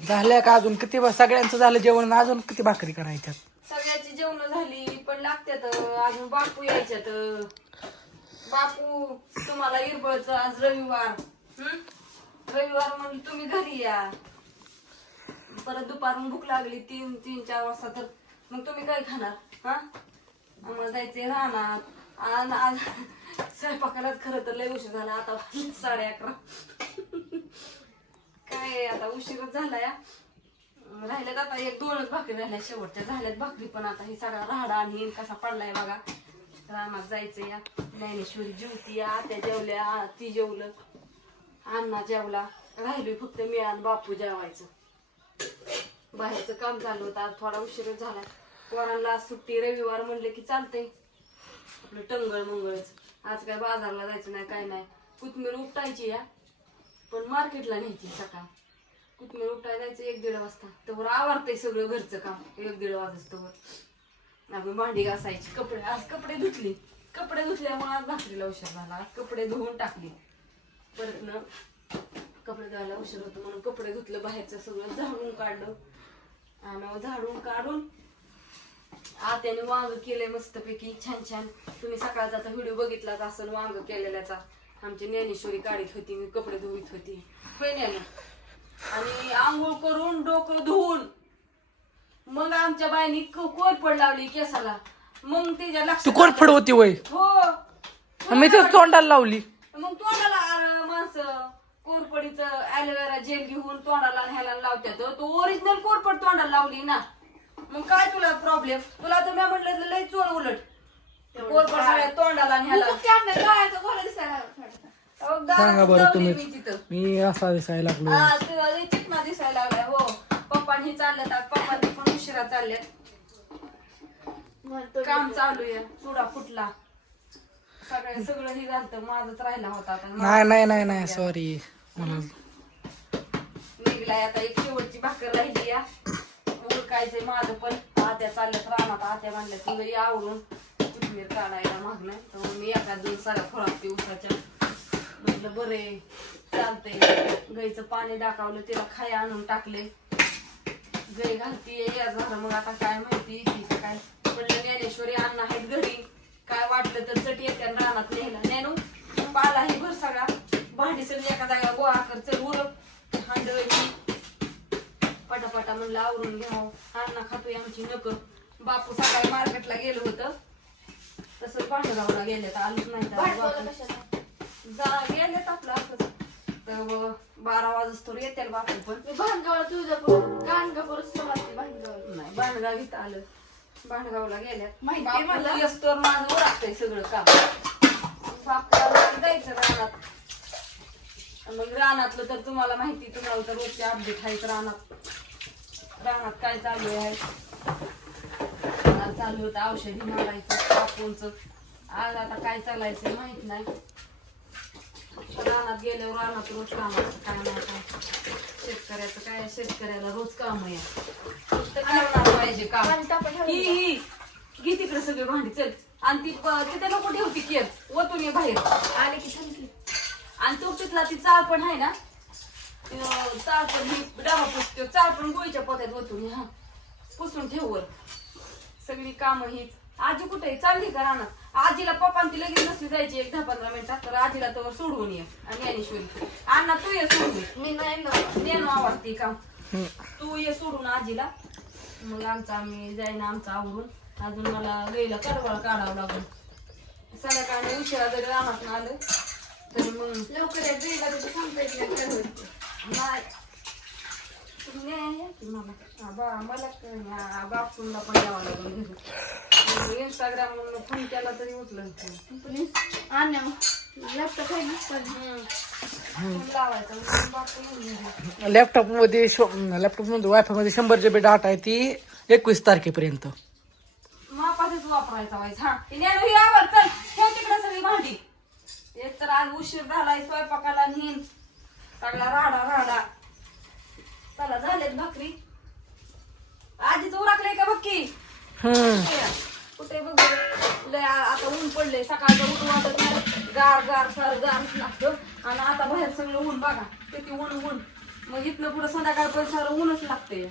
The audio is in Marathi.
झाल्या का अजून किती सगळ्यांचं झालं जेवण अजून किती भाकरी करायच्यात? सगळ्याची जेवण झाली पण लागत्यात अजून. बापू यायच्यात. बापू तुम्हाला इरबळच आज रविवार. रविवार म्हणून तुम्ही घरी या. परत दुपारून भूक लागली 3-4 वाजता तर मग तुम्ही काय खाणार? हा आम्हाला जायचंय रानात. आज स्वयंपाकालाच खरं तर लय उशीर झाला. आता 11:30. काय आता उशीरच झाला या. राहिल्यात आता 1-2च भाकरी राहिल्या शेवटच्या. झाल्यात भाकरी पण आता ही सगळा राहडा आणि कसा पडलाय बघा. रानात जायचंय या. ज्ञानेश्वरी जेवती, आत्या जेवल्या, ती जेवलं, अण्णा जेवला. राहिलोय फक्त मी आणि बापू जेवायचं. बाहेरचं काम चालू होतं आज थोडा उशीरच झाला. पोरांना आज सुट्टी रविवार म्हणलं की चालतंय आपलं टंगळ मंगळच. आज काय बाजारला जायचं नाही काय नाही. कोथमीर उपटायची या पण मार्केटला न्यायची सकाळ. कोथमीर उपटायला जायचं 1-1:30 वाजता. तर आवरतंय सगळं घरचं काम 1-1:30 वाजता. आपण भांडी घासायची, कपडे आज कपडे धुतली. कपडे धुतल्यामुळे आज भाकरीला उशीर झाला. आज कपडे धुवून टाकली. परत न कपडे धुवायला उशीर होतो म्हणून कपडे धुतलं. बाहेरचं सगळं झाडून काढलं. आणि झाडून काढून आत्याने वांग केलंय मस्तपैकी छान छान. तुम्ही सकाळचा तर व्हिडिओ बघितलाच असेल वांग केलेल्याचा. आमची ज्ञानेश्वरी काढीत होती, मी कपडे धुवीत होती. पहिल्याने आणि आंघोळ करून डोकं धुवून मग आमच्या बाईनी कोरफड लावली केसाला. मग त्याच्या तू लक्षात कोरफड होती वय? हो मी तर तोंडाला लावली. मग तोंडाला माणसं कोरफडीचं ॲलोवेरा जेल घेऊन तोंडाला ह्याला लावतात. तो ओरिजिनल कोरफड तोंडाला लावली ना. मग काय तुला प्रॉब्लेम? तुला तर मी म्हटलं लय चोर उलट कोरफड सगळ्या तोंडाला ह्याला. सांगा बरं तुम्ही. मी असा दिसायला लागलो. चिकना दिसायला लागलाय. हो पप्पांनी चालल्यात. पप्पांनी पण उशिरा चालल्यात. काम चालू आहे. चुडा फुटला सगळं हे झालं. माझंच राहिला होता आता. नाही सॉरी. निघलाय आता. एक शेवटची भाकर राहिली या. उरकायचंय माझं पण. आत्या चालल्यात रानात. आत्या म्हणल्या तुला या आवडून कोथमीर काढायला मागणं. तर मी एखाद 2 साऱ्या खोराकते उसाच्या. म्हटलं बरे चालतंय. गाईचं पाणी टाकावलं, तिला खाय आणून टाकले. गाई घालतीये या झालं. मग आता काय माहिती तिचं काय. म्हणलं ज्ञानेश्वरी अण्णा आहेत घरी. काय वाटलं तर चट येत्या रानात न्यायला. नेनू पाला ही भर सगळा. भांडी सगळी एका जागा गोळा कर. चल उरक हांडळी पटापटा म्हणलं आवरून घ्यावं. अण्णा खातोय आमची नक. बापू सकाळी मार्केटला गेलं होतं. तसंच भांडगावला गेले तर आलोच नाही. गेलेत आपलं असंच. तर 12 वाजता येते बापू पण. भांडगाव तुळजापूर गाणगापूर नाही भांडगाव इथं आलं. भांडगावला गेल्यात. माहिती मला. येस्तोर माझं ओळखतंय सगळं काम. बापला जायचं रानात. मग रानातलं तर तुम्हाला माहिती. तुम्हाला तर रोजचे अपडेट आहेत रानात. रानात काय चालू आहे. चालू होतं औषधी मारायचं बापूंचं. आज आता काय चालायचं माहित नाही. रानात गेल्यावर रानात रोज कामाचं काय नाही काय. शेतकऱ्याचं काय. शेतकऱ्याला रोज काम आहे. फक्त करणार पाहिजे काम. ही घे तिकडे सगळे भांडी चल. आणि ती तिथे नको ठेवती केर. वतून ये बाहेर आले की थांबली. आणि तो तिथला ती चाळ पण आहे ना. चाळ पण ही डावा पुसतो. चाळ पण गोळीच्या पोत्यात वतून ये. हा पुसून ठेव वर. सगळी कामं हीच. आजी कुठे चालली का रानात? आजीला पप्पांची ती लगेच नसली जायची 10-15 मिनिटात. तर आजीला तर सोडवून ये. आणि ज्ञानेश्वरी अण्णा तू ये सोडून. मी नाही नेणू आवडते काम. तू ये सोडून आजीला. मग आम्ही जाईन आमचं आवरून. अजून मला गाईला कडवाळ काढावं लागून. संध्याकाळी उशिरा जरी रानात आलं तरी मग लवकर सांगता येत नाही. नाही मला बापूला पण द्यावं लागेल. इंस्टाग्राम म्हणून फोन केला तरी उचल लॅपटॉप मध्ये वायफाय मध्ये 100 GB डाटा आहे. ती 21 तारखेपर्यंत मापातच वापरायचा वाईस. हा यावर चल ठेव तिकडे सगळी भांडी. एक तर आज उशीर झालाय स्वयंपाकाला. नीन सगळा राडा. चला झालेत भाकरी. आजीच उरकलंय का बघ की. कुठे बघ लय आता ऊन पडले. सकाळचं उठून वाटत नाही. गार लागतं. आणि आता बाहेर सगळं ऊन बघा किती ऊन. मग इथनं पुढं संध्याकाळ पण सारं ऊनच लागते